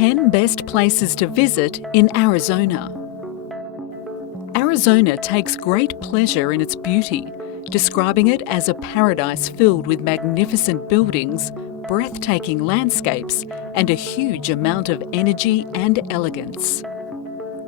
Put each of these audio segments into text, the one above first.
10 best places to visit in Arizona. Arizona takes great pleasure in its beauty, describing it as a paradise filled with magnificent buildings, breathtaking landscapes, and a huge amount of energy and elegance.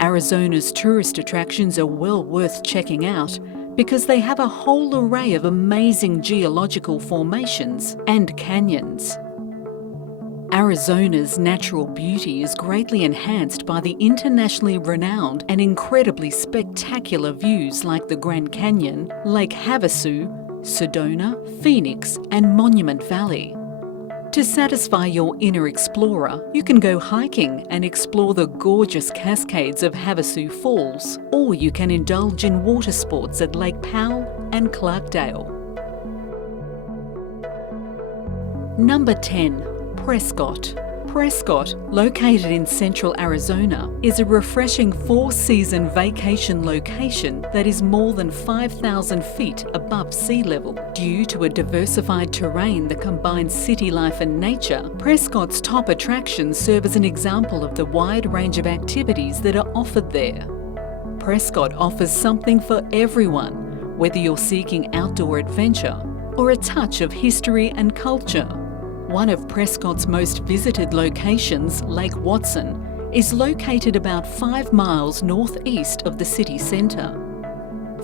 Arizona's tourist attractions are well worth checking out because they have a whole array of amazing geological formations and canyons. Arizona's natural beauty is greatly enhanced by the internationally renowned and incredibly spectacular views like the Grand Canyon, Lake Havasu, Sedona, Phoenix, and Monument Valley. To satisfy your inner explorer, you can go hiking and explore the gorgeous cascades of Havasu Falls, or you can indulge in water sports at Lake Powell and Clarkdale. Number 10. Prescott. Prescott, located in central Arizona, is a refreshing four-season vacation location that is more than 5,000 feet above sea level. Due to a diversified terrain that combines city life and nature, Prescott's top attractions serve as an example of the wide range of activities that are offered there. Prescott offers something for everyone, whether you're seeking outdoor adventure or a touch of history and culture. One of Prescott's most visited locations, Lake Watson, is located about 5 miles northeast of the city centre.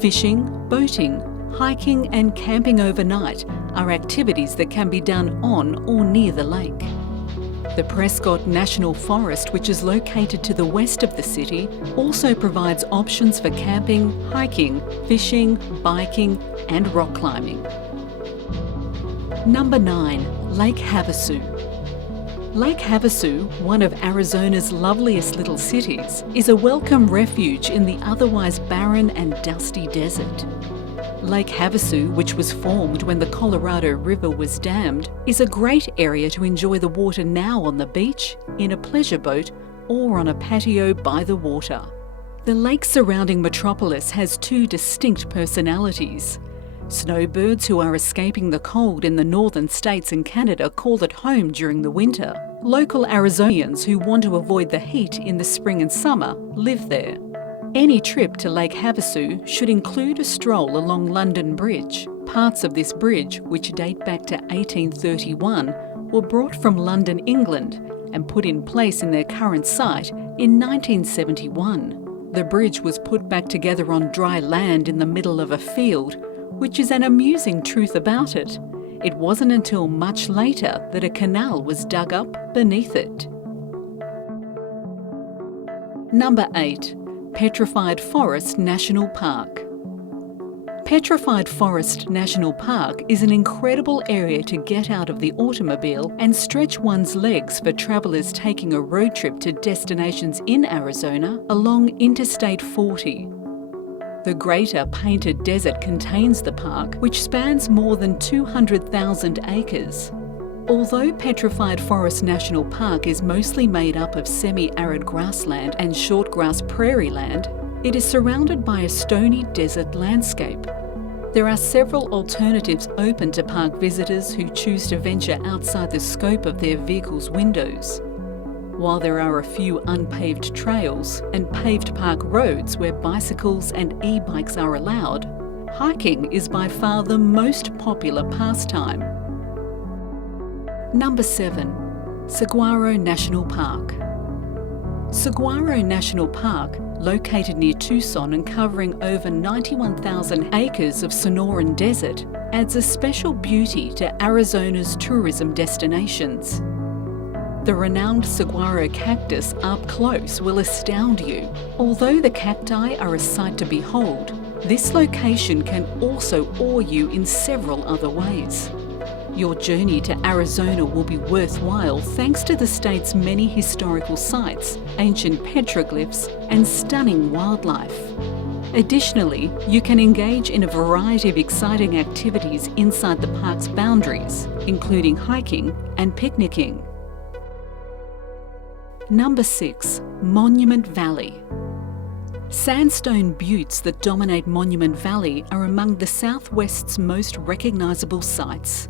Fishing, boating, hiking and camping overnight are activities that can be done on or near the lake. The Prescott National Forest, which is located to the west of the city, also provides options for camping, hiking, fishing, biking and rock climbing. Number 9. Lake Havasu. Lake Havasu, one of Arizona's loveliest little cities, is a welcome refuge in the otherwise barren and dusty desert. Lake Havasu, which was formed when the Colorado River was dammed, is a great area to enjoy the water now on the beach, in a pleasure boat, or on a patio by the water. The lake surrounding metropolis has two distinct personalities. Snowbirds who are escaping the cold in the northern states and Canada call it home during the winter. Local Arizonians who want to avoid the heat in the spring and summer live there. Any trip to Lake Havasu should include a stroll along London Bridge. Parts of this bridge, which date back to 1831, were brought from London, England, and put in place in their current site in 1971. The bridge was put back together on dry land in the middle of a field, which is an amusing truth about it. It wasn't until much later that a canal was dug up beneath it. Number 8. Petrified Forest National Park. Petrified Forest National Park is an incredible area to get out of the automobile and stretch one's legs for travellers taking a road trip to destinations in Arizona along Interstate 40. The Greater Painted Desert contains the park, which spans more than 200,000 acres. Although Petrified Forest National Park is mostly made up of semi-arid grassland and shortgrass prairie land, it is surrounded by a stony desert landscape. There are several alternatives open to park visitors who choose to venture outside the scope of their vehicle's windows. While there are a few unpaved trails and paved park roads where bicycles and e-bikes are allowed, hiking is by far the most popular pastime. Number 7. Saguaro National Park. Saguaro National Park, located near Tucson and covering over 91,000 acres of Sonoran Desert, adds a special beauty to Arizona's tourism destinations. The renowned saguaro cactus up close will astound you. Although the cacti are a sight to behold, this location can also awe you in several other ways. Your journey to Arizona will be worthwhile thanks to the state's many historical sites, ancient petroglyphs, and stunning wildlife. Additionally, you can engage in a variety of exciting activities inside the park's boundaries, including hiking and picnicking. Number 6. Monument Valley. Sandstone buttes that dominate Monument Valley are among the Southwest's most recognisable sights.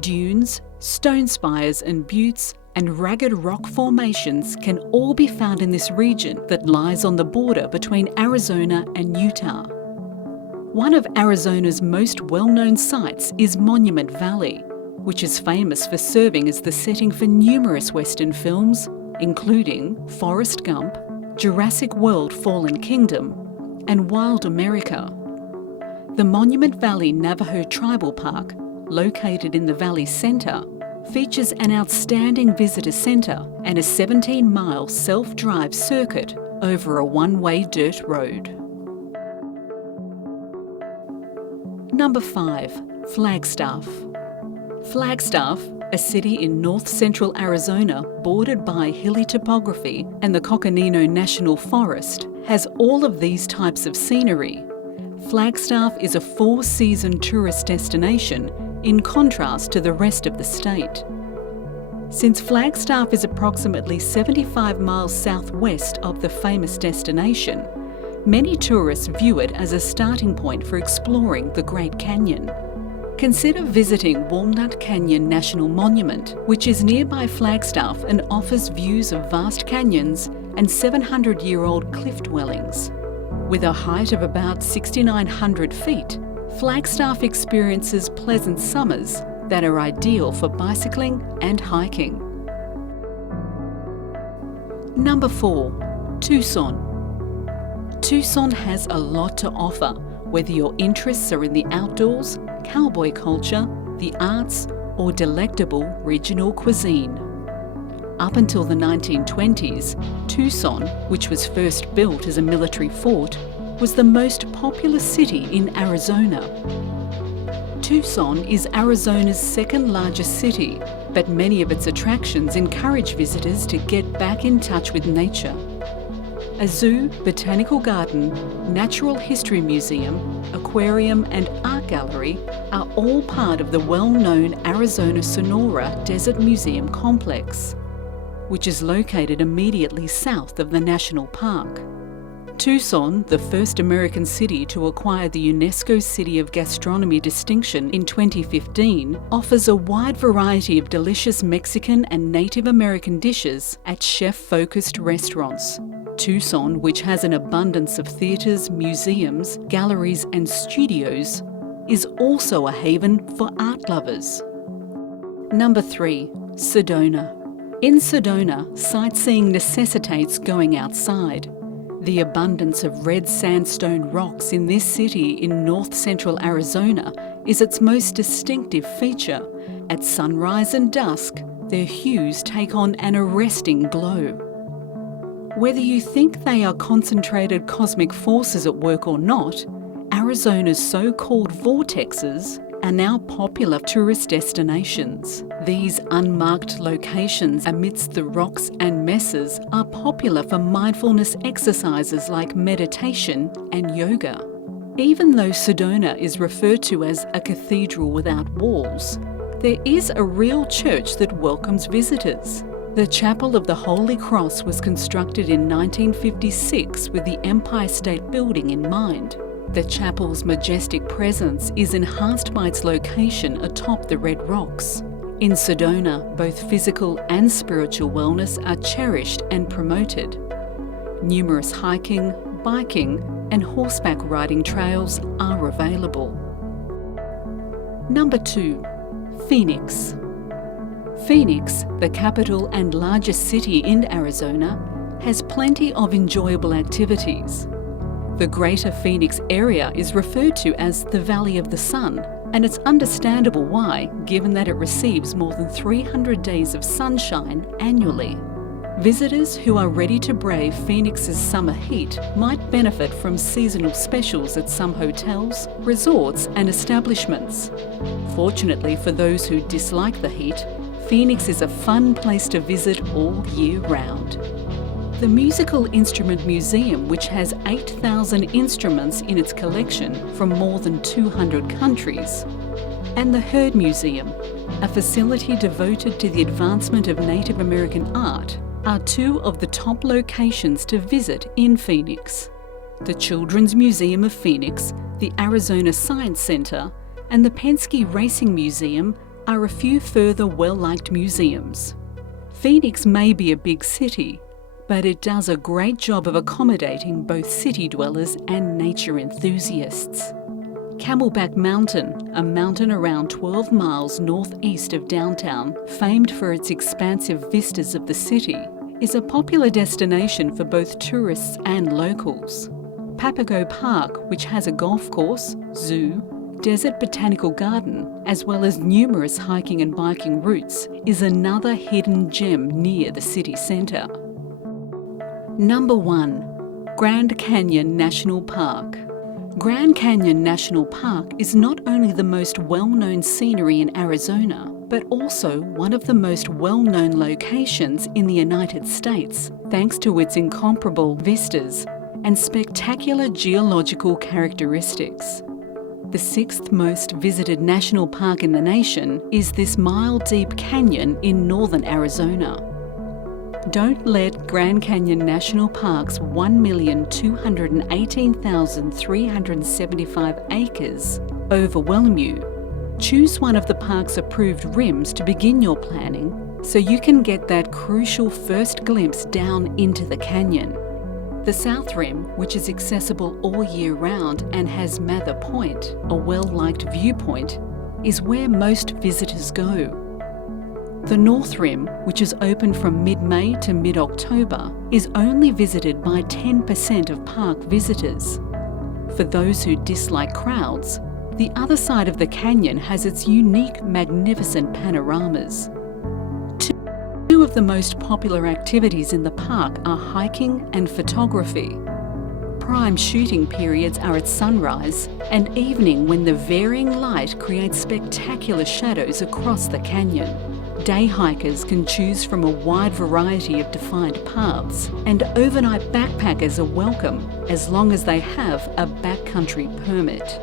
Dunes, stone spires and buttes and ragged rock formations can all be found in this region that lies on the border between Arizona and Utah. One of Arizona's most well-known sites is Monument Valley, which is famous for serving as the setting for numerous Western films, including Forrest Gump, Jurassic World: Fallen Kingdom, and Wild America. The Monument Valley Navajo Tribal Park, located in the valley's centre, features an outstanding visitor centre and a 17-mile self-drive circuit over a one-way dirt road. Number 5. Flagstaff. Flagstaff, a city in north-central Arizona bordered by hilly topography and the Coconino National Forest, has all of these types of scenery. Flagstaff is a four-season tourist destination in contrast to the rest of the state. Since Flagstaff is approximately 75 miles southwest of the famous destination, many tourists view it as a starting point for exploring the Great Canyon. Consider visiting Walnut Canyon National Monument, which is nearby Flagstaff and offers views of vast canyons and 700-year-old cliff dwellings. With a height of about 6,900 feet, Flagstaff experiences pleasant summers that are ideal for bicycling and hiking. Number 4. Tucson. Tucson has a lot to offer, whether your interests are in the outdoors, cowboy culture, the arts, or delectable regional cuisine. Up until the 1920s, Tucson, which was first built as a military fort, was the most populous city in Arizona. Tucson is Arizona's second largest city, but many of its attractions encourage visitors to get back in touch with nature. A zoo, botanical garden, natural history museum, aquarium and art gallery are all part of the well-known Arizona Sonora Desert Museum complex, which is located immediately south of the national park. Tucson, the first American city to acquire the UNESCO City of Gastronomy distinction in 2015, offers a wide variety of delicious Mexican and Native American dishes at chef-focused restaurants. Tucson, which has an abundance of theatres, museums, galleries and studios, is also a haven for art lovers. Number 3. Sedona. In Sedona, sightseeing necessitates going outside. The abundance of red sandstone rocks in this city in north-central Arizona is its most distinctive feature. At sunrise and dusk, their hues take on an arresting glow. Whether you think they are concentrated cosmic forces at work or not, Arizona's so-called vortexes are now popular tourist destinations. These unmarked locations amidst the rocks and mesas are popular for mindfulness exercises like meditation and yoga. Even though Sedona is referred to as a cathedral without walls, there is a real church that welcomes visitors. The Chapel of the Holy Cross was constructed in 1956 with the Empire State Building in mind. The chapel's majestic presence is enhanced by its location atop the red rocks. In Sedona, both physical and spiritual wellness are cherished and promoted. Numerous hiking, biking, and horseback riding trails are available. Number 2. Phoenix. Phoenix, the capital and largest city in Arizona, has plenty of enjoyable activities. The Greater Phoenix area is referred to as the Valley of the Sun, and it's understandable why, given that it receives more than 300 days of sunshine annually. Visitors who are ready to brave Phoenix's summer heat might benefit from seasonal specials at some hotels, resorts and establishments. Fortunately for those who dislike the heat, Phoenix is a fun place to visit all year round. The Musical Instrument Museum, which has 8,000 instruments in its collection from more than 200 countries, and the Heard Museum, a facility devoted to the advancement of Native American art, are two of the top locations to visit in Phoenix. The Children's Museum of Phoenix, the Arizona Science Center, and the Penske Racing Museum are a few further well-liked museums. Phoenix may be a big city, but it does a great job of accommodating both city dwellers and nature enthusiasts. Camelback Mountain, a mountain around 12 miles northeast of downtown, famed for its expansive vistas of the city, is a popular destination for both tourists and locals. Papago Park, which has a golf course, zoo, desert botanical garden, as well as numerous hiking and biking routes, is another hidden gem near the city centre. Number 1. Grand Canyon National Park. Grand Canyon National Park is not only the most well-known scenery in Arizona, but also one of the most well-known locations in the United States, thanks to its incomparable vistas and spectacular geological characteristics. The 6th most visited national park in the nation is this mile-deep canyon in northern Arizona. Don't let Grand Canyon National Park's 1,218,375 acres overwhelm you. Choose one of the park's approved rims to begin your planning so you can get that crucial first glimpse down into the canyon. The South Rim, which is accessible all year round and has Mather Point, a well-liked viewpoint, is where most visitors go. The North Rim, which is open from mid-May to mid-October, is only visited by 10% of park visitors. For those who dislike crowds, the other side of the canyon has its unique, magnificent panoramas. Two of the most popular activities in the park are hiking and photography. Prime shooting periods are at sunrise and evening when the varying light creates spectacular shadows across the canyon. Day hikers can choose from a wide variety of defined paths, and overnight backpackers are welcome as long as they have a backcountry permit.